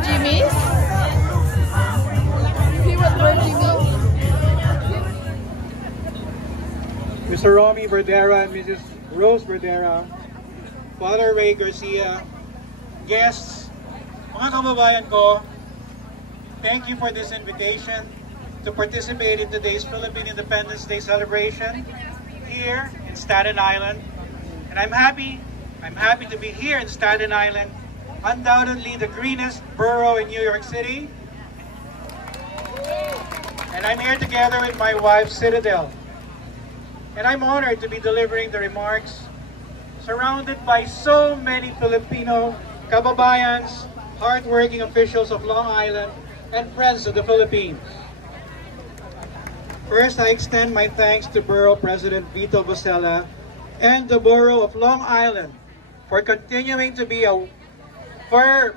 Jimmy's? See what word Jimmy's? Mr. Romy Verdera and Mrs. Rose Verdera, Father Ray Garcia, guests, mga kababayan ko, thank you for this invitation to participate in today's Philippine Independence Day celebration here in Staten Island. And I'm happy to be here in Staten Island, undoubtedly the greenest borough in New York City. And I'm here together with my wife, Citadel. And I'm honored to be delivering the remarks surrounded by so many Filipino kababayans, hardworking officials of Long Island, and friends of the Philippines. First, I extend my thanks to Borough President Vito Bosella and the Borough of Long Island for continuing to be a firm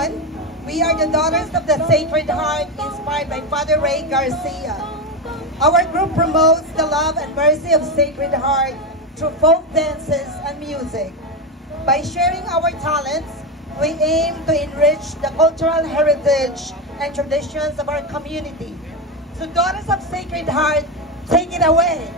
everyone. We are the Daughters of the Sacred Heart, inspired by Father Ray Garcia. Our group promotes the love and mercy of Sacred Heart through folk dances and music. By sharing our talents, we aim to enrich the cultural heritage and traditions of our community. So Daughters of Sacred Heart, take it away.